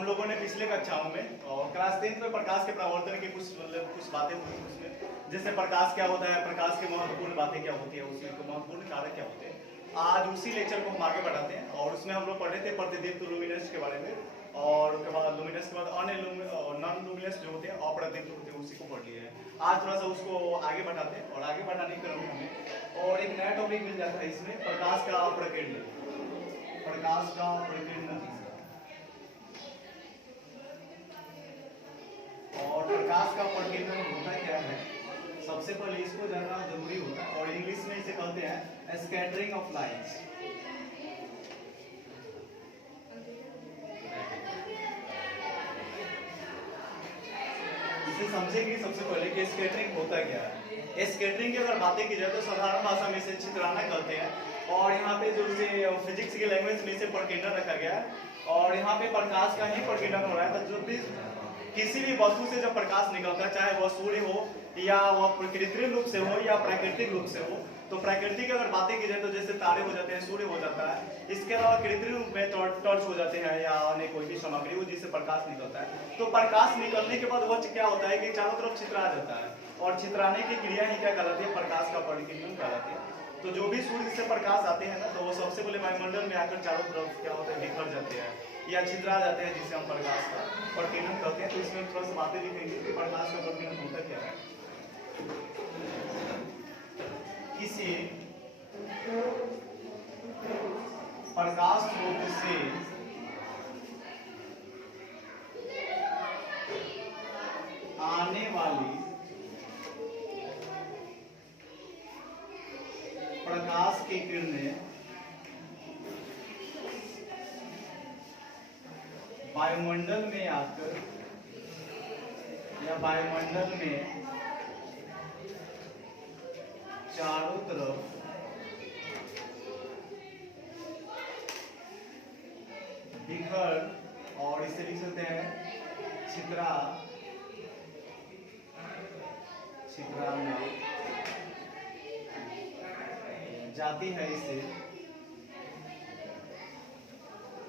हम लोगों ने पिछले कक्षाओं में और क्लास 10 में प्रकाश के परावर्तन की कुछ बातें हुई उसमें, जैसे प्रकाश क्या होता है, प्रकाश के महत्वपूर्ण बातें क्या होती है, उसके महत्वपूर्ण कारक क्या होते हैं। आज उसी लेक्चर को हम आगे बढ़ाते हैं और उसमें हम लोग पढ़े थे प्रतिदीप्त लुमिनस के बारे में, और उसके बाद लुमिनस के बाद नॉन लुमिनस जो होते हैं अप्रदीप्त होते हैं, उसी को पढ़ लिए हैं। आज थोड़ा सा उसको आगे बढ़ाते हैं और आगे बढ़ाने के क्रम में हमें और एक नया टॉपिक मिल जाता है इसमें, प्रकाश का प्रकीर्णन। प्रकाश का प्रकीर्णन और प्रकाश का प्रकीर्णन होता क्या है, सबसे पहले इसको जानना जरूरी होता है और इंग्लिश में इसे कहते हैं स्कैटरिंग ऑफ लाइट्स। इसे समझेंगे सबसे पहले कि स्कैटरिंग होता क्या है। स्कैटरिंग की अगर बातें की जाए तो साधारण भाषा में इसे चित्राना कहते हैं और यहाँ पे जो इसे फिजिक्स की लैंग्वेज में इसे प्रकीर्णन रखा गया है और यहाँ पे प्रकाश का ही प्रकीर्णन हो रहा है। तो जो भी किसी भी वस्तु से जब प्रकाश निकलता है, चाहे वह सूर्य हो या वह कृत्रिम रूप से हो या प्राकृतिक रूप से हो, तो प्राकृतिक की अगर बातें की जाए तो जैसे तारे हो जाते हैं, सूर्य हो जाता है, इसके अलावा कृत्रिम रूप में टॉर्च हो जाते हैं या अन्य कोई भी सामग्री हो जिससे प्रकाश निकलता है। तो प्रकाश निकलने के बाद वह क्या होता है कि चारों तरफ छितरा जाता है और छितराने की क्रिया ही क्या कहलाती है, प्रकाश का प्रकीर्णन कहलाती है। तो जो भी सूर्य से प्रकाश आते हैं ना, तो वो सबसे पहले वायुमंडल में आकर चारों तरफ क्या होता है, बिखर जाते हैं या छितरा जाते हैं, जिससे हम प्रकाश का प्रकीर्णन करते हैं। तो इसमें थोड़ा सा बातें लिखेंगे कि प्रकाश का प्रकीर्णन होता क्या है। किसी प्रकाश स्रोत से आने वाली प्रकाश की किरणें वायुमंडल में आकर या वायुमंडल में चारों तरफ बिखर और इसे लिख सकते हैं छितराना जाती है, इसे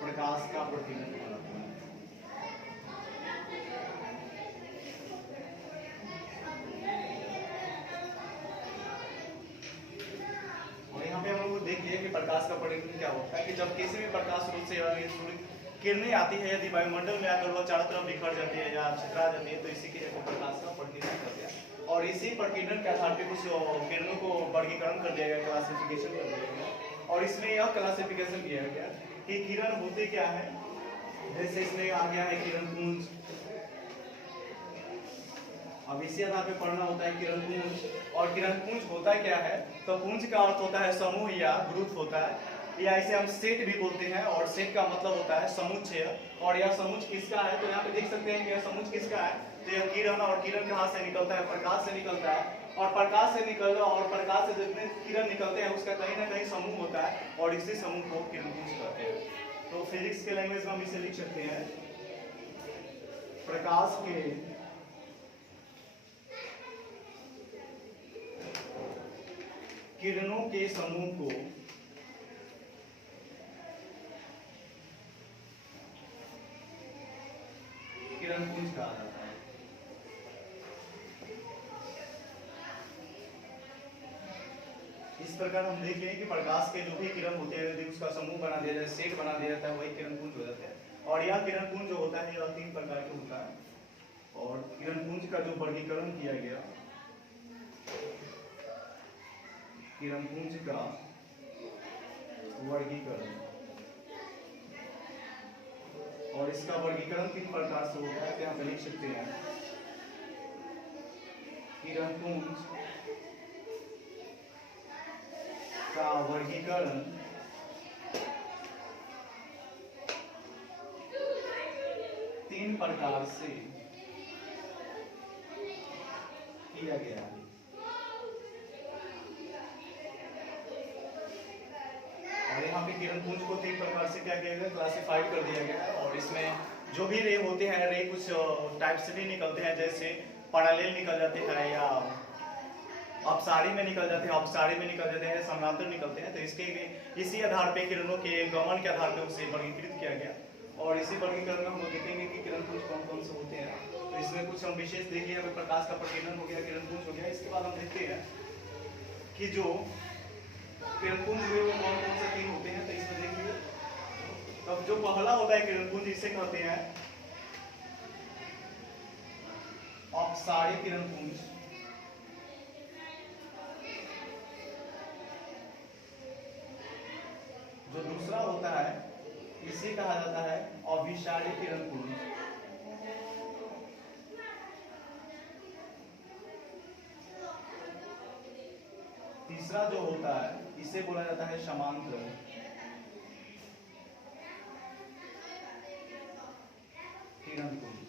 प्रकाश का प्रकीर्णन कहलाता है। और यहाँ पे हम लोग देख लिए कि प्रकाश का प्रकीर्णन क्या होता है कि जब किसी भी प्रकाश स्रोत से सूर्य किरणें आती है, यदि वायुमंडल में आकर वह चारों तरफ बिखर जाती है या छितरा जाती है, तो इसी के प्रकाश का प्रकीर्णन करते हैं। और इसी प्रकीर्णन के आधार पर कुछ किरणों को वर्गीकरण कर दिया गया, क्लासिफिकेशन कर दिया गया और इसमें यह क्लासिफिकेशन किया गया कि किरण होते क्या है। जैसे इसमें आ गया है किरण पुंज, अब इसी आधार पे पढ़ना होता है किरण पुंज। और किरण पुंज होता क्या है, तो पुंज का अर्थ होता है समूह या ग्रुप होता है, या इसे हम सेट भी बोलते हैं और सेट का मतलब होता है समुच्चय। और यह समुच्चय किसका है, तो यहाँ पे देख सकते हैं कि यह समुच्चय किसका है, तो यह किरण, और किरण कहाँ से निकलता है, प्रकाश से निकलता है और प्रकाश से निकलना और प्रकाश से जितने किरण निकलते हैं उसका कहीं ना कहीं समूह होता है और इसी समूह को किरण पुंज कहते हैं। तो फिजिक्स के लैंग्वेज में हम इसे लिख सकते हैं प्रकाश के किरणों के समूह को किरण पुंज कहा जाता है। इस प्रकार हम देख लें कि प्रकाश के जो भी किरण होते हैं, यदि उसका समूह बना दिया जाए, सेट बना दिया जाता है, वही किरण पुंज हो जाता है। और यह किरण पुंज जो होता है यह 3 प्रकार के होता है और किरण पुंज का जो वर्गीकरण किया गया, किरण पुंज का वर्गीकरण, और इसका वर्गीकरण 3 प्रकार से होता है। यहाँ पे लिख सकते हैं किरण पुंज का वर्गीकरण 3 प्रकार से किया गया है। और यहाँ पे किरण पुंज को 3 प्रकार से क्या किया गया, क्लासिफाइड कर दिया गया है। और इसमें जो भी रे होते हैं, रे कुछ टाइप से भी निकलते हैं, जैसे पैरेलल निकल जाते हैं या अपसारी में निकल जाते हैं, अपसारी में निकल जाते हैं, समानांतर निकलते हैं। तो इसके इसी आधार पे किरणों के गमन के आधार पे उसे वर्गीकृत किया गया और इसी वर्गीकरण में हम लोग देखेंगे कि किरण पुंज कौन कौन से होते हैं। तो इसमें कुछ हम विशेष देखिए, अभी प्रकाश का प्रकीर्णन हो गया, किरण पुंज हो गया। इसके बाद हम देखते हैं कि जो किरण पुंज हुए वो कौन कौन से तीन होते हैं। तो इसमें देखिए, तब जो पहला होता है किरण पुंज, इसे कहते हैं अपसारी किरण पुंज। जो दूसरा होता है इसे कहा जाता है अभिसारी किरण पुंज। तीसरा जो होता है इसे बोला जाता है समांतर किरण पुंज।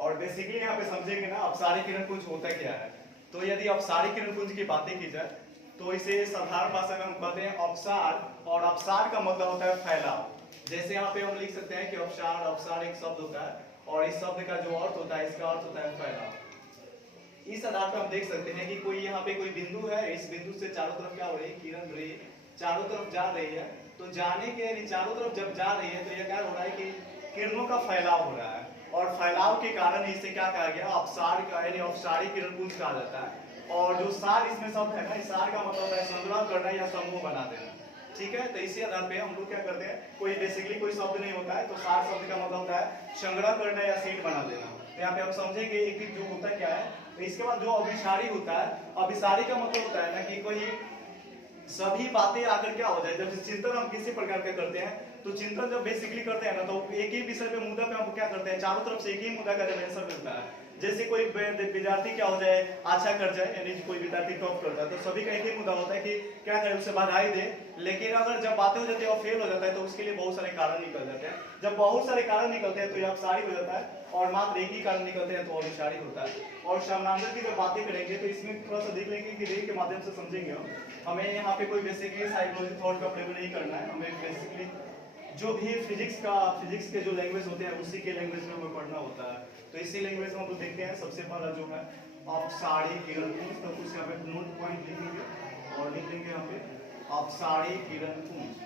और बेसिकली यहाँ पे समझेंगे ना अपसारी किरण पुंज होता क्या है। तो यदि अपसारी किरण पुंज की बातें की जाए तो इसे साधारण भाषा में हम कहते हैं अपसार, और अपसार का मतलब होता है फैलाव। जैसे यहाँ पे हम लिख सकते हैं कि अपसार, अपसार एक शब्द होता है और इस शब्द का जो अर्थ होता है, इसका अर्थ होता है फैलाव। इस आधार पर हम देख सकते हैं कि कोई यहाँ पे कोई बिंदु है, इस बिंदु से चारों तरफ क्या हो रही है, किरण रे चारों तरफ जा रही है। तो जाने के चारों तरफ जब जा रही है तो यह क्या हो रहा है कि किरणों का फैलाव हो रहा है, और फैलाव के कारण इसे क्या कहा गया, अपसार का यानी अपसारी किरण पुंज कहा जाता है। और जो सार इसमें शब्द है ना, इस सार का मतलब होता है संग्रह करना या समूह बना देना। ठीक है, तो इसी आधार पे हम लोग क्या करते हैं, कोई बेसिकली कोई शब्द नहीं होता है तो सार शब्द का मतलब होता है संग्रह करना या सीट बना देना। तो यहाँ पे हम समझेंगे एक जो होता है क्या है। तो इसके बाद जो अभिसारी होता है, अभिसारी का मतलब होता है ना कि कोई सभी बातें आकर क्या हो जाए, जब चिंतन हम किसी प्रकार का करते हैं तो चिंतन जब बेसिकली करते हैं ना, तो एक ही विषय पे मुद्दा पे हम क्या करते हैं, चारों तरफ से एक ही मुद्दा का जब आंसर मिलता है। जैसे कोई विद्यार्थी क्या हो जाए, अच्छा कर जाए, यानी कोई विद्यार्थी टॉप कर जाए तो सभी का एक ही मुद्दा होता है कि क्या करें, उसे बधाई दे। लेकिन अगर जब बातें हो जाती है और फेल हो जाता है तो उसके लिए बहुत सारे कारण निकल जाते हैं। जब बहुत सारे कारण निकलते हैं तो यह अपसारी हो जाता है, और मात्र एक ही कारण निकलते हैं तो अभिसारी होता है। और समानांतर की जब बातें करेंगे तो इसमें थोड़ा सा देख लेंगे कि रेल के माध्यम से समझेंगे हम। हमें यहाँ पे कोई बेसिकली साइकोलॉजी थॉट का प्रयोग नहीं करना है, हमें बेसिकली जो भी फिजिक्स के जो लैंग्वेज होते हैं उसी के लैंग्वेज में हमें पढ़ना होता है। तो इसी लैंग्वेज में हम लोग देखते हैं। सबसे पहला जो है अपसारी किरण पुंज, तो कुछ यहाँ पे नोट पॉइंट लिखेंगे और लिख लेंगे यहाँ पे अपसारी किरण पुंज।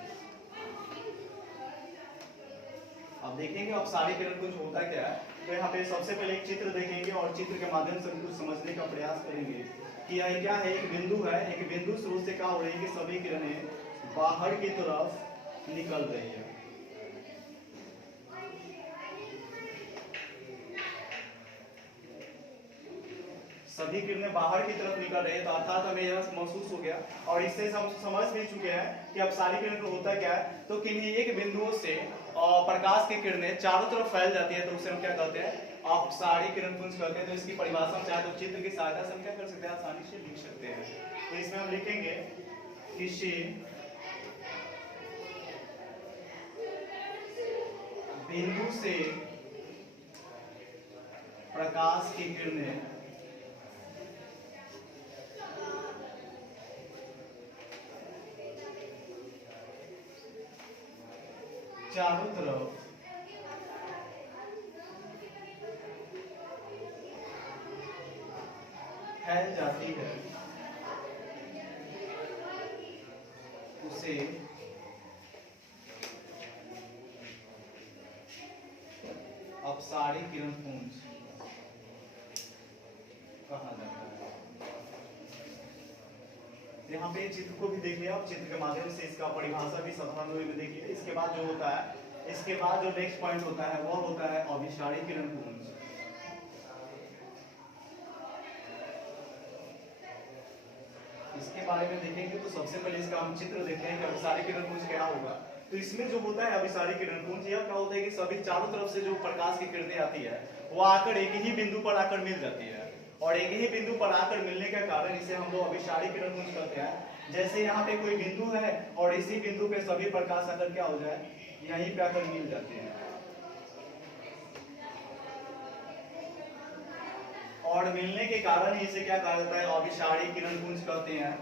अब देखेंगे अपसारी किरण पुंज होता क्या है। तो यहाँ पे सबसे पहले एक चित्र देखेंगे और चित्र के माध्यम से कुछ समझने का प्रयास करेंगे कि यह क्या है, एक बिंदु है। एक बिंदु शुरू से क्या हो रही है कि सभी किरणें बाहर की तरफ निकल रही है। सभी किरणें बाहर की तरफ निकल रही है, तो अर्थात हमें यह महसूस हो गया और इससे हम समझ भी चुके हैं कि अपसारी किरण को होता क्या है। तो किन्हीं एक बिंदुओं से प्रकाश की किरणें चारों तरफ फैल जाती है तो उसे हम क्या कहते हैं, अपसारी किरण पुंज कहते हैं। तो इसकी परिभाषा हम चाहे तो चित्र की सहायता से हम क्या कर सकते हैं, आसानी से लिख सकते हैं। तो इसमें हम लिखेंगे किसी बिंदु से प्रकाश की किरणें चारों तरफ फैल जाती है उसे अपसारी किरण पुंज कहा जाता है। यहाँ पे चित्र को भी देख लिया, चित्र के माध्यम से इसका परिभाषा भी साधारण वे में देखिए। इसके बाद जो होता है, इसके बाद जो नेक्स्ट पॉइंट होता है वह होता है अभिसारी किरण पुंज। इसके बारे में देखेंगे तो सबसे पहले इसका हम चित्र देखते हैं कि अभिसारी किरण पुंज क्या होगा। तो इसमें जो होता है अभिसारी किरण पुंज, यह क्या होता है कि सभी चारों तरफ से जो प्रकाश की किरणें आती है वो आकर एक ही बिंदु पर आकर मिल जाती है, और एक ही बिंदु पर आकर मिलने के कारण इसे हम लोग अभिसारी किरण पुंज कहते हैं। जैसे यहाँ पे कोई बिंदु है और इसी बिंदु पे सभी प्रकाश आकर क्या हो जाए, यहीं पे आकर मिल जाते हैं, और मिलने के कारण इसे क्या कहा जाता है, अभिसारी किरण पुंज कहते हैं।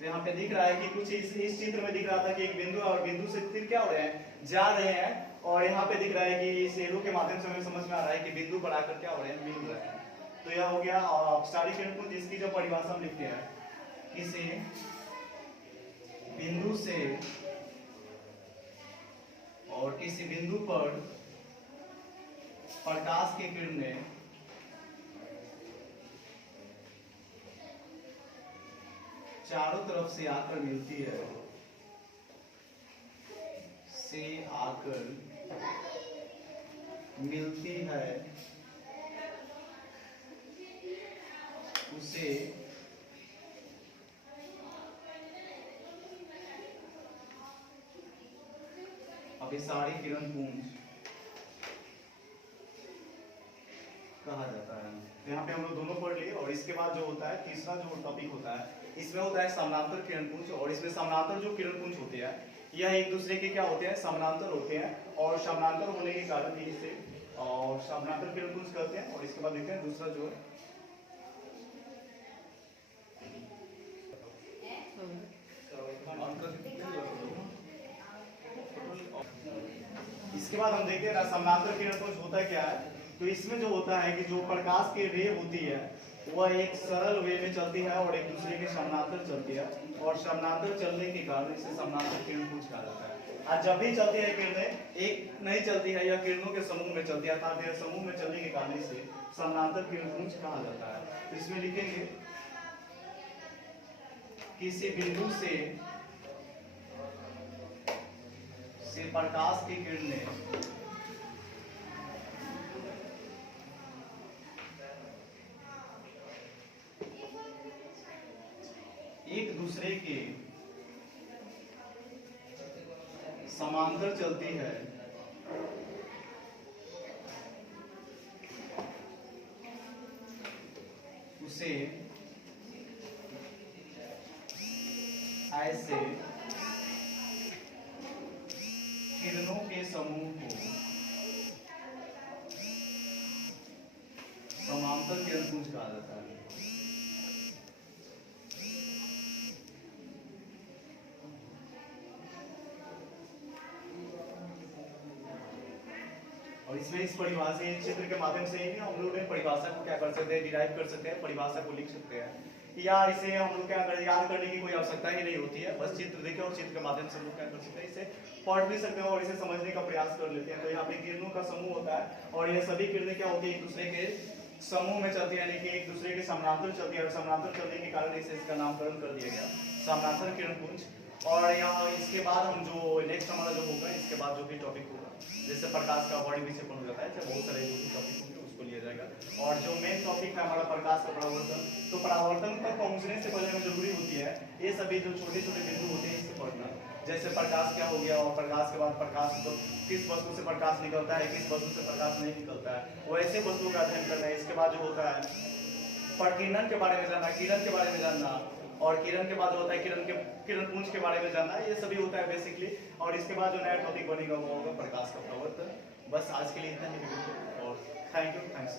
तो यहाँ पे दिख रहा है कि कुछ इस चित्र में दिख रहा था कि एक बिंदु और बिंदु से फिर क्या हो रहे हैं, जा रहे हैं, और यहाँ पे दिख रहा है कि इस एरो के माध्यम से हमें समझ में आ रहा है कि बिंदु पर आकर क्या हो रहे हैं, मिल रहे हैं। तो यह हो गया अपसारी किरण पुंज। इसकी जो परिभाषा हम लिखते हैं किसी बिंदु से और किसी बिंदु पर प्रकाश की किरणें चारों तरफ से आकर मिलती है, से आकर मिलती है, उसे अभिसारी किरण पुंज कहा जाता है। तो यहाँ पे हम लोग दोनों पढ़ लिए और इसके बाद जो होता है तीसरा जो टॉपिक होता है इसमें होता है समानांतर किरण पुंज। और इसमें समानांतर जो किरण पुंज होते हैं यह एक दूसरे के क्या होते हैं, समानांतर होते हैं और समानांतर होने के कारण ही इसे और समानांतर किरण पुंज कहते हैं। और इसके बाद देखते हैं दूसरा जो है इसके बाद हम देखते हैं समानांतर किरण पुंज होता क्या है। तो इसमें जो होता है कि जो प्रकाश की रे होती है वह एक सरल वे में चलती है और एक दूसरे के समानांतर चलती है और समानांतर चलने के कारण इसे समानांतर किरण पुंज कहा जाता है। और जब भी चलती है किरणें एक नहीं चलती है, यह किरणों के समूह में चलती है, अर्थात यह समूह में चलने के कारण इसे समानांतर किरण पुंज कहा जाता है। तो इसमें लिखेंगे किसी बिंदु से प्रकाश की किरणें एक दूसरे के समांतर चलती है, उसे ऐसे किरणों के समूह को समांतर किरण पुंज कहा जाता है। और इसमें इस परिभाषा चित्र के माध्यम से ही हम लोग परिभाषा को क्या कर सकते हैं, डिराइव कर सकते हैं, परिभाषा को लिख सकते हैं या इसे हम लोग क्या करें, याद करने की कोई आवश्यकता ही नहीं होती है। बस चित्र देखें और चित्र के माध्यम से हम लोग क्या कर सकते हैं, इसे पढ़ भी सकते हैं और इसे समझने का प्रयास कर लेते हैं। तो यहाँ पे किरणों का समूह होता है और ये सभी किरणें क्या होती है, एक दूसरे के समूह में चलती है, यानी कि एक दूसरे के समानांतर चलती है और समानांतर चलने के कारण इसे इसका नामकरण कर दिया गया समानांतर किरण पुंज। और यहाँ इसके बाद हम जो नेक्स्ट हमारा जो होगा इसके बाद जो भी टॉपिक होगा जैसे प्रकाश का वर्ड विक्षेपण हो जाता है, तो बहुत सारे जो भी टॉपिक होंगे उसको लिया जाएगा। और जो मेन टॉपिक है हमारा प्रकाश का परावर्तन, तो परावर्तन तक पहुंचने से पहले हमें जरूरी होती है ये सभी जो छोटे छोटे बिंदु होते हैं इससे पढ़ना। जैसे प्रकाश क्या हो गया और प्रकाश के बाद प्रकाश तो किस वस्तु से प्रकाश निकलता है, किस वस्तु से प्रकाश नहीं निकलता है, वैसे वस्तुओं का अध्ययन करना है। इसके बाद जो होता है प्रकीर्णन के बारे में जानना, किरण के बारे में जानना, और किरण के बाद होता है किरण पुंज के बारे में जानना, ये सभी होता है बेसिकली। और इसके बाद जो नया टॉपिक बनेगा वो होगा प्रकाश का प्रवर्तन। बस आज के लिए इतना ही और थैंक यू, थैंक्स।